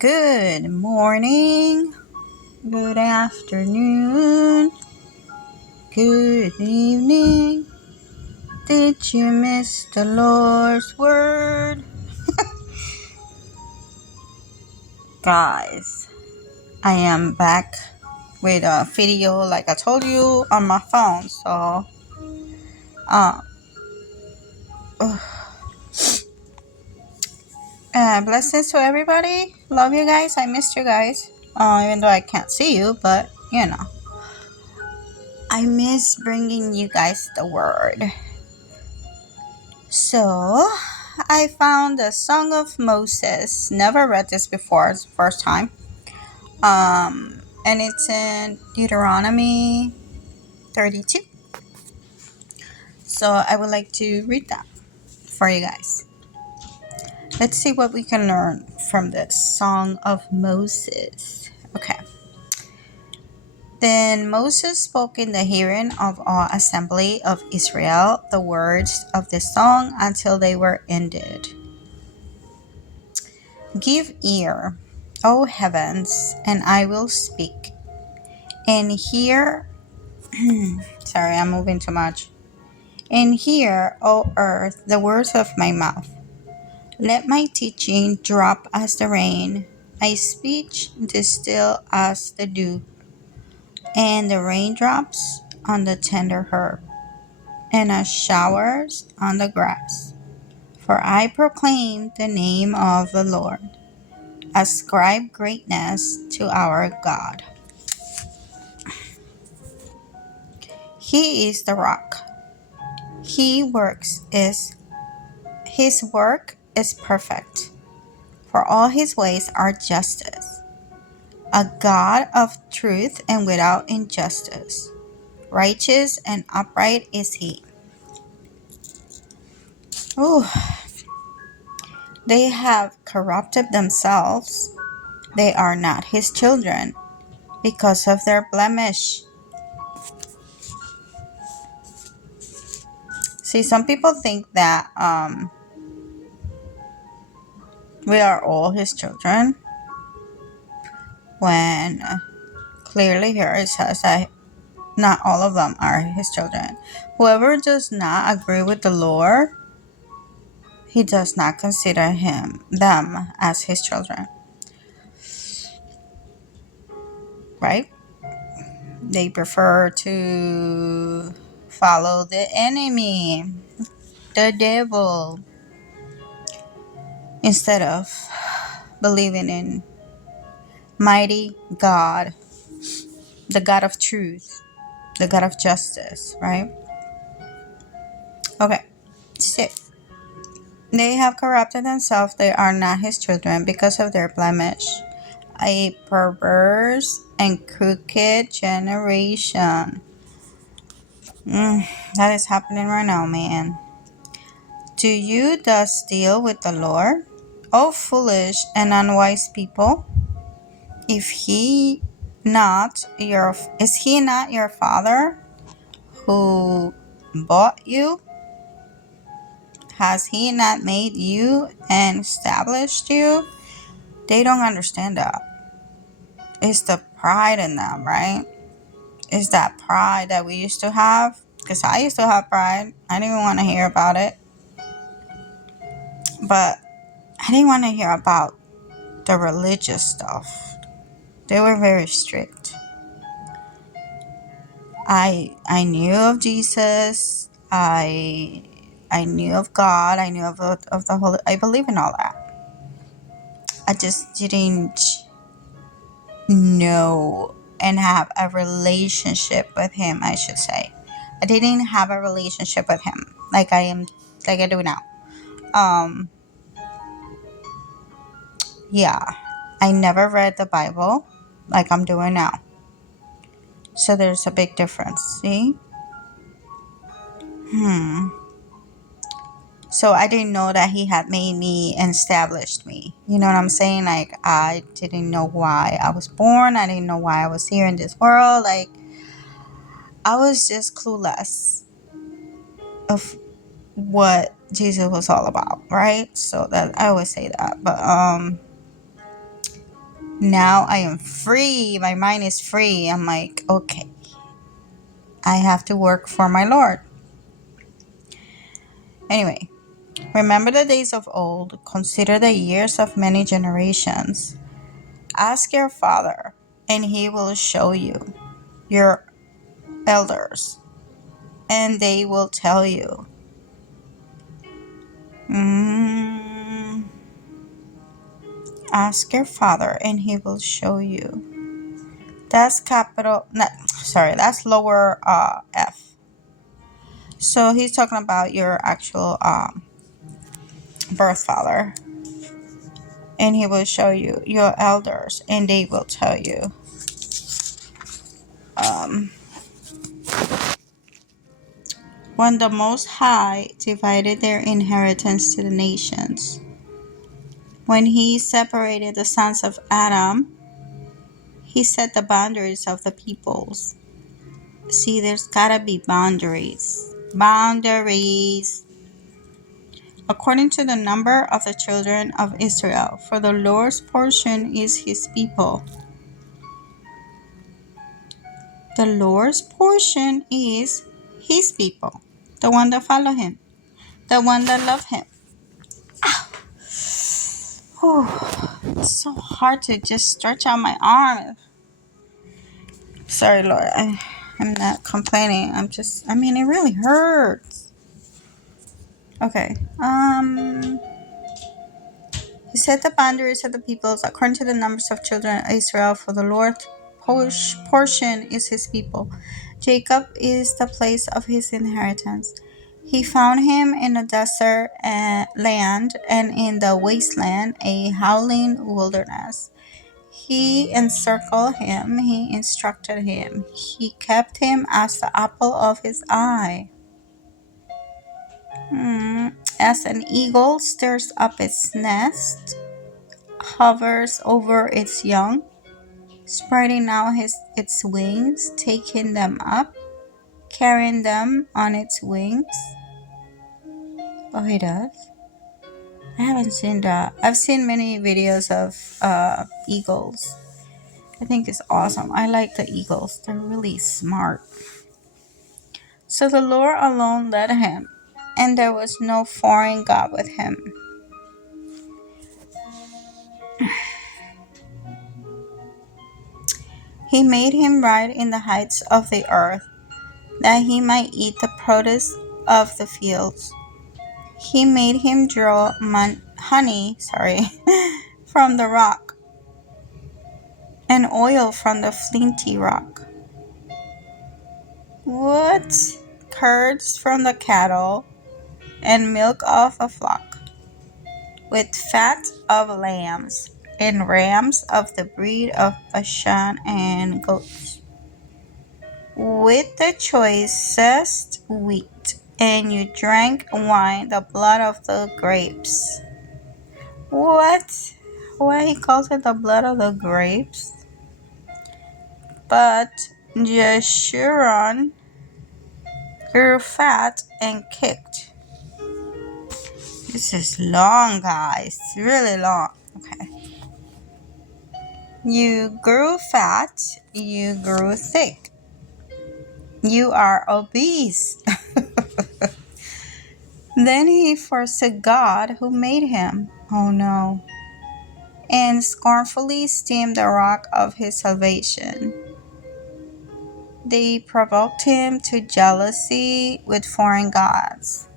Good morning, good afternoon, good evening. Did you miss the Lord's word? Guys, I am back with a video like I told you on my phone. So, uh, blessings to everybody. Love you guys. I missed you guys. Even though I can't see you, but I miss bringing you guys the word. So, I found the Song of Moses. Never read this before. It's the first time. And it's in Deuteronomy 32. So, I would like to read that for you guys. Let's see what we can learn from the Song of Moses. Okay. Then Moses spoke in the hearing of all assembly of Israel the words of the song until they were ended. Give ear, O heavens, and I will speak. And hear, sorry, I'm moving too much. And hear, O earth, the words of my mouth. Let my teaching drop as the rain, my speech distill as the dew, and the raindrops on the tender herb, and as showers on the grass. For I proclaim the name of the Lord. Ascribe greatness to our God. He is the rock. His work is perfect, for all his ways are justice. A God of truth and without injustice. Righteous and upright is he. Ooh, they have corrupted themselves. They are not his children because of their blemish. See, some people think that we are all his children, when clearly here it says that not all of them are his children. Whoever does not agree with the Lord, he does not consider them as his children. Right? They prefer to follow the enemy, the devil, instead of believing in mighty God, the God of truth, the God of justice, right? Okay. 6. They have corrupted themselves. They are not his children because of their blemish. A perverse and crooked generation. That is happening right now, man. Do you thus deal with the Lord? O foolish and unwise people, is he not your father who bought you? Has he not made you and established you? They don't understand that. It's the pride in them, right? It's that pride that we used to have. Because I used to have pride. I didn't even want to hear about it. But I didn't want to hear about the religious stuff. They were very strict. I knew of Jesus. I knew of God. I knew of the Holy. I believe in all that. I just didn't know and have a relationship with him, I should say. I didn't have a relationship with him like I do now. Yeah. I never read the Bible like I'm doing now. So there's a big difference, see? So I didn't know that he had made me and established me. You know what I'm saying? Like, I didn't know why I was born. I didn't know why I was here in this world. Like, I was just clueless of what Jesus was all about, right? So that I always say that. But Now I am free. My mind is free. I'm like, okay, I have to work for my Lord. Anyway, remember the days of old. Consider the years of many generations. Ask your father, and he will show you your elders, and they will tell you. Mm, ask your father, and he will show you. That's capital. No, sorry, that's lower F. So he's talking about your actual birth father, and he will show you your elders, and they will tell you. Um, when the Most High divided their inheritance to the nations, when he separated the sons of Adam, he set the boundaries of the peoples. See, there's gotta be boundaries. Boundaries. According to the number of the children of Israel, for the Lord's portion is his people. The Lord's portion is his people, the one that follow him, the one that love him. Whew. It's so hard to just stretch out my arm. Sorry, Lord. I'm not complaining. It really hurts. Okay. He set the boundaries of the peoples according to the numbers of children of Israel, for the Lord's portion is his people. Jacob is the place of his inheritance. He found him in a desert land and in the wasteland, a howling wilderness. He encircled him, he instructed him, he kept him as the apple of his eye. As an eagle stirs up its nest, hovers over its young, spreading out its wings, taking them up, carrying them on its wings. Oh, he does? I haven't seen that. I've seen many videos of eagles. I think it's awesome. I like the eagles. They're really smart. So the Lord alone led him, and there was no foreign God with him. He made him ride in the heights of the earth, that he might eat the produce of the fields. He made him draw honey, from the rock, and oil from the flinty rock. What? Curds from the cattle, and milk of the flock, with fat of lambs, and rams of the breed of Bashan, and goats, with the choicest wheat, and you drank wine, the blood of the grapes. What? Why he calls it the blood of the grapes? But Jeshurun grew fat and kicked. This is long, guys. It's really long. Okay. You grew fat, you grew thick. You are obese. Then he forsook God who made him. Oh no. And scornfully esteemed the rock of his salvation. They provoked him to jealousy with foreign gods.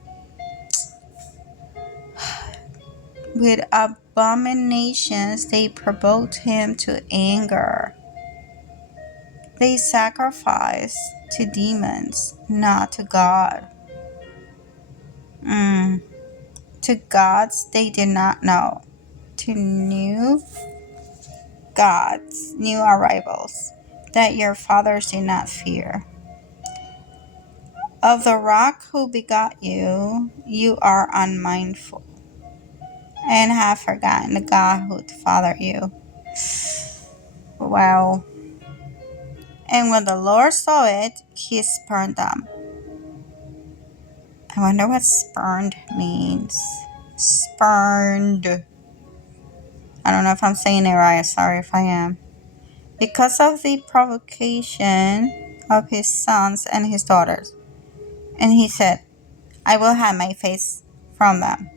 With abominations they provoked him to anger. They sacrificed to demons, not to God. To gods they did not know. To new gods, new arrivals, that your fathers did not fear. Of the rock who begot you, you are unmindful, and have forgotten the God who fathered you. Wow. And when the Lord saw it, he spurned them. I wonder what spurned means. Spurned. I don't know if I'm saying it right. Sorry if I am. Because of the provocation of his sons and his daughters. And he said, I will hide my face from them.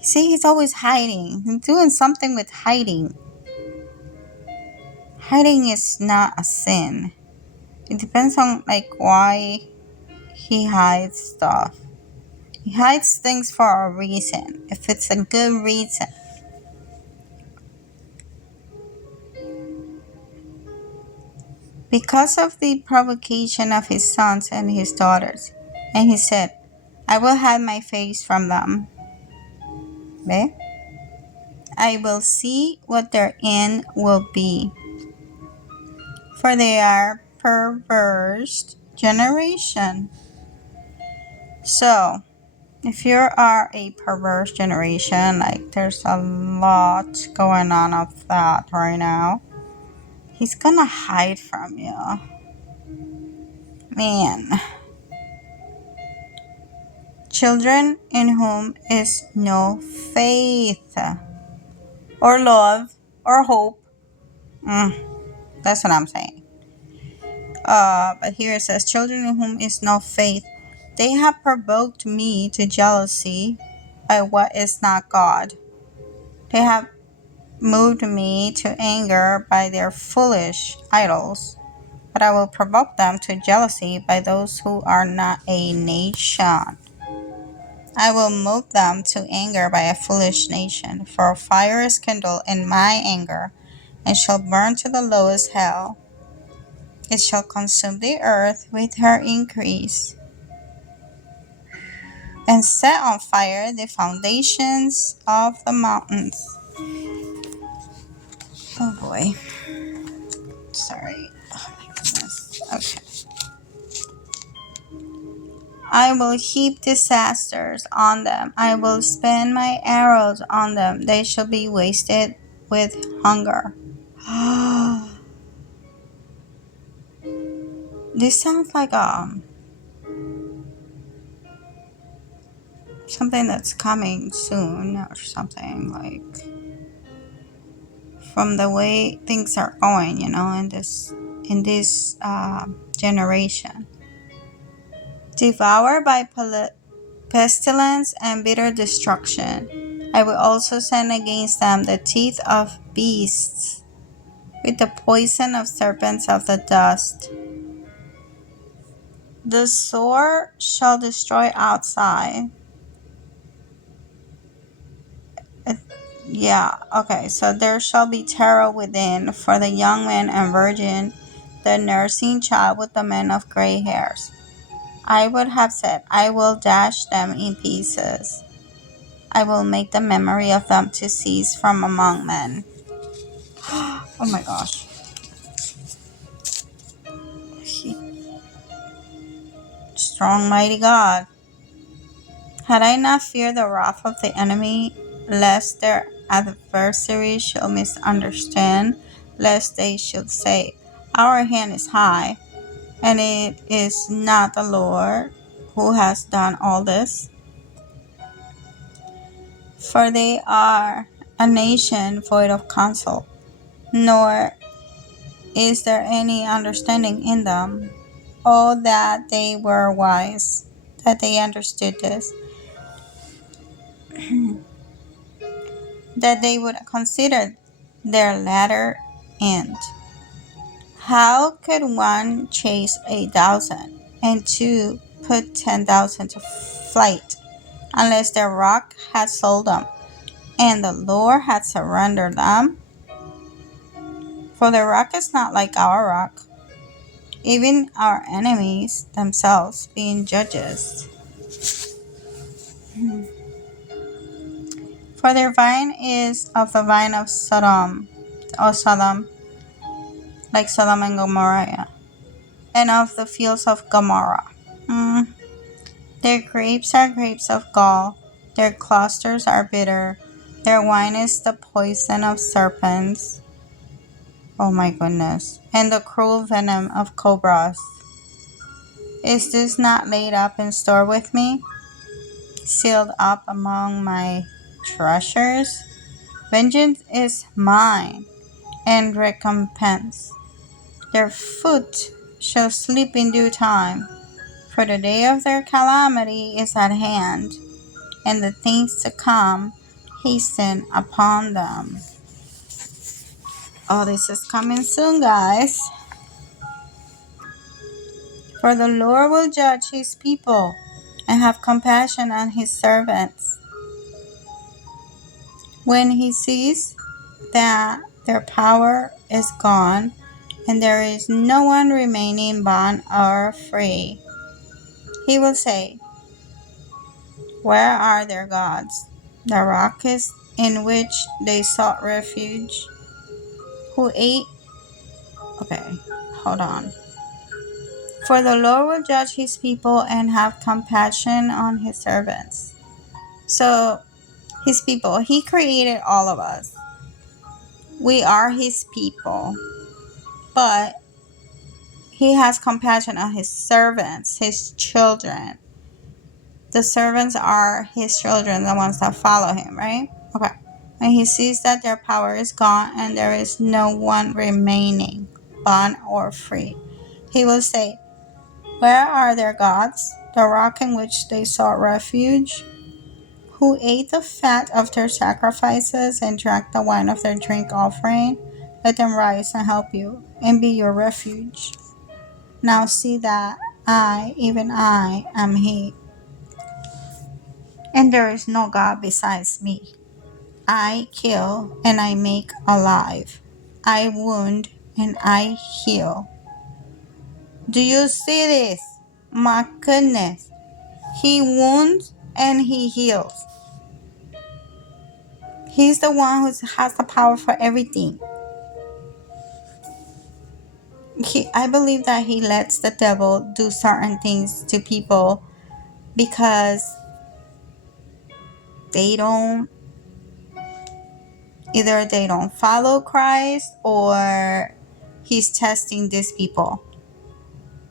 See, he's always hiding. He's doing something with hiding. Hiding is not a sin. It depends on why he hides stuff. He hides things for a reason. If it's a good reason. Because of the provocation of his sons and his daughters. And he said, I will hide my face from them. Okay? I will see what their end will be. For they are perverse generation. So, if you are a perverse generation, there's a lot going on of that right now. He's gonna hide from you. Man. Children in whom is no faith or love or hope. That's what I'm saying. But here it says, children in whom is no faith. They have provoked me to jealousy by what is not God. They have moved me to anger by their foolish idols. But I will provoke them to jealousy by those who are not a nation. I will move them to anger by a foolish nation, for a fire is kindled in my anger, and shall burn to the lowest hell. It shall consume the earth with her increase, and set on fire the foundations of the mountains. Oh boy. Sorry. Oh my goodness. Okay. I will heap disasters on them. I will spend my arrows on them. They shall be wasted with hunger. This sounds like something that's coming soon or something, from the way things are going, in this generation. Devoured by pestilence and bitter destruction. I will also send against them the teeth of beasts, with the poison of serpents of the dust. The sword shall destroy outside. Yeah, okay. So there shall be terror within for the young man and virgin, the nursing child with the men of gray hairs. I would have said, I will dash them in pieces. I will make the memory of them to cease from among men. Oh my gosh. Strong, mighty God. Had I not feared the wrath of the enemy, lest their adversaries should misunderstand, lest they should say, our hand is high, and it is not the Lord who has done all this. For they are a nation void of counsel, nor is there any understanding in them. Oh, that they were wise, that they understood this, that they would consider their latter end. How could one chase 1,000 and two put 10,000 to flight, unless their rock had sold them, and the Lord had surrendered them? For the rock is not like our rock, even our enemies themselves being judges. For their vine is of the vine of Sodom, or Sodom, like Sodom and Gomorrah, and of the fields of Gomorrah. Their grapes are grapes of gall, their clusters are bitter, their wine is the poison of serpents. Oh my goodness. And the cruel venom of cobras. Is this not laid up in store with me, sealed up among my treasures? Vengeance is mine, and recompense. Their foot shall sleep in due time, for the day of their calamity is at hand, and the things to come hasten upon them. Oh, this is coming soon, guys. For the Lord will judge his people and have compassion on his servants. When he sees that their power is gone and there is no one remaining bond or free, he will say, where are their gods? The rocks in which they sought refuge, who ate. Okay, hold on. For the Lord will judge his people and have compassion on his servants. So, his people, he created all of us. We are his people. But he has compassion on his servants, his children. The servants are his children, the ones that follow him, right? Okay. When he sees that their power is gone and there is no one remaining, bond or free, he will say, where are their gods, the rock in which they sought refuge, who ate the fat of their sacrifices and drank the wine of their drink offering? Let them rise and help you, and be your refuge. Now see that I, even I, am He, and there is no God besides me. I kill and I make alive. I wound and I heal. Do you see this? My goodness. He wounds and He heals. He's the one who has the power for everything. I believe that He lets the devil do certain things to people because they don't either they don't follow Christ, or he's testing these people.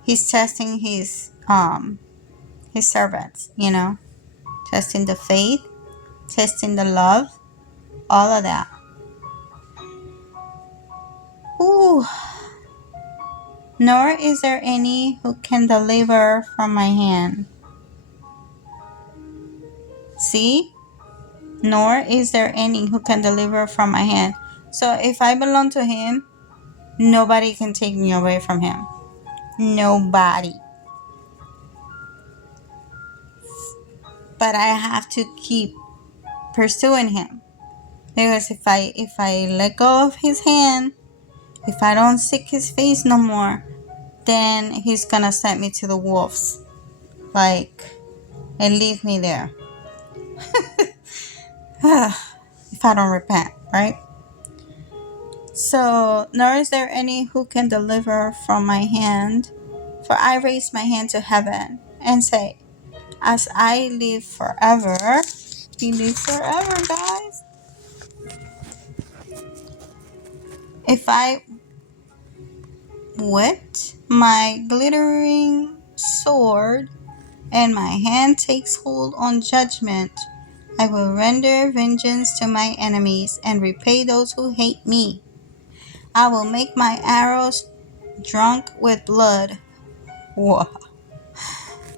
He's testing his servants, testing the faith, testing the love, all of that. Ooh. Nor is there any who can deliver from my hand. See? Nor is there any who can deliver from my hand. So if I belong to him, nobody can take me away from him. Nobody. But I have to keep pursuing him. Because if I let go of his hand, if I don't seek his face no more, then he's gonna send me to the wolves. And leave me there. If I don't repent, right? So, nor is there any who can deliver from my hand. For I raise my hand to heaven and say, as I live forever, he lives forever, guys. If I whet my glittering sword and my hand takes hold on judgment, I will render vengeance to my enemies and repay those who hate me. I will make my arrows drunk with blood. Whoa.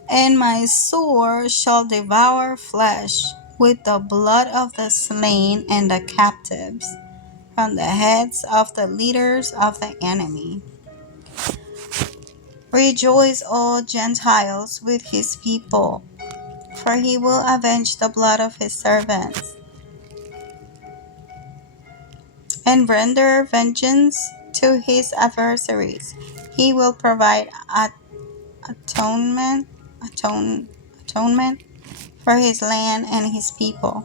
And my sword shall devour flesh with the blood of the slain and the captives, from the heads of the leaders of the enemy. Rejoice, all Gentiles, with his people, for he will avenge the blood of his servants, and render vengeance to his adversaries. He will provide atonement for his land and his people.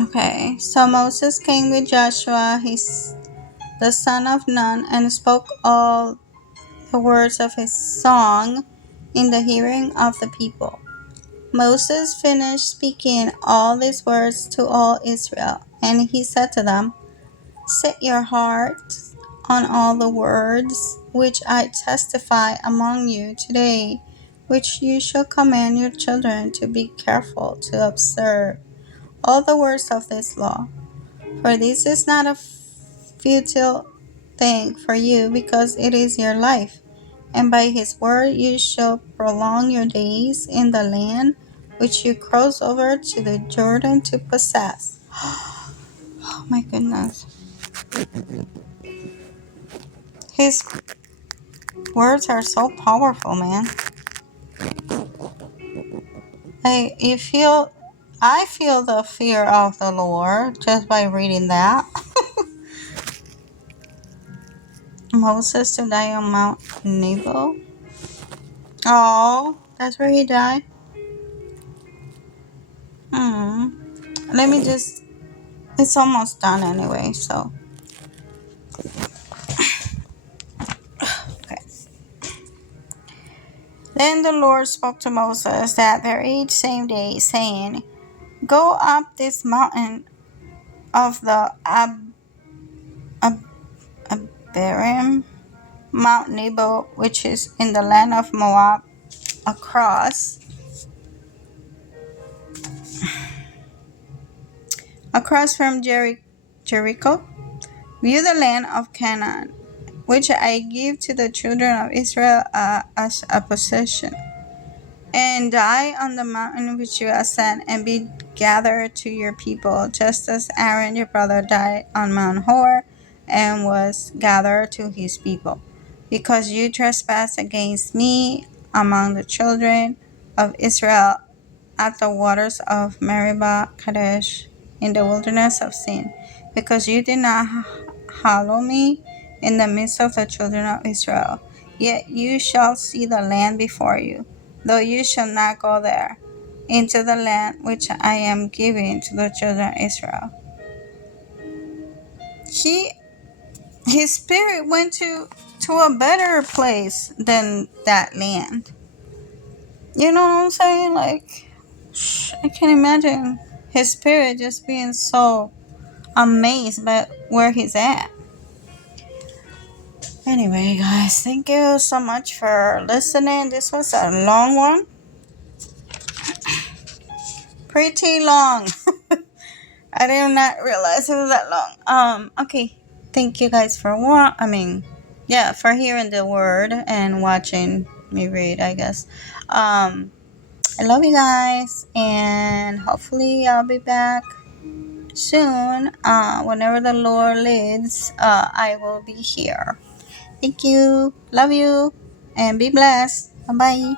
Okay, so Moses came with Joshua, the son of Nun, and spoke all the words of his song in the hearing of the people. Moses finished speaking all these words to all Israel, and he said to them, set your hearts on all the words which I testify among you today, which you shall command your children to be careful to observe all the words of this law. For this is not a futile thing for you, because it is your life. And by his word you shall prolong your days in the land which you cross over to the Jordan to possess. Oh my goodness. His words are so powerful, man. I feel the fear of the Lord just by reading that. Moses to die on Mount Nebo. Oh, that's where he died. Hmm. Let me just. It's almost done anyway, so. Okay. Then the Lord spoke to Moses that very same day, saying, Go up this mountain of the Abiram, Mount Nebo, which is in the land of Moab, across from Jericho. View the land of Canaan, which I give to the children of Israel as a possession. And die on the mountain which you ascend, and be gathered to your people, just as Aaron your brother died on Mount Hor, and was gathered to his people. Because you trespassed against me among the children of Israel at the waters of Meribah Kadesh in the wilderness of Sin, because you did not hallow me in the midst of the children of Israel. Yet you shall see the land before you, though you shall not go there, into the land which I am giving to the children of Israel. He his spirit went to a better place than that land. You know what I'm saying? Like, I can imagine his spirit just being so amazed by where he's at. Anyway, guys, thank you so much for listening. This was a long one. Pretty long. I did not realize it was that long. Okay. Thank you guys for for hearing the word and watching me read, I guess. I love you guys, and hopefully I'll be back soon. Whenever the Lord leads, I will be here. Thank you. Love you. And be blessed. Bye bye.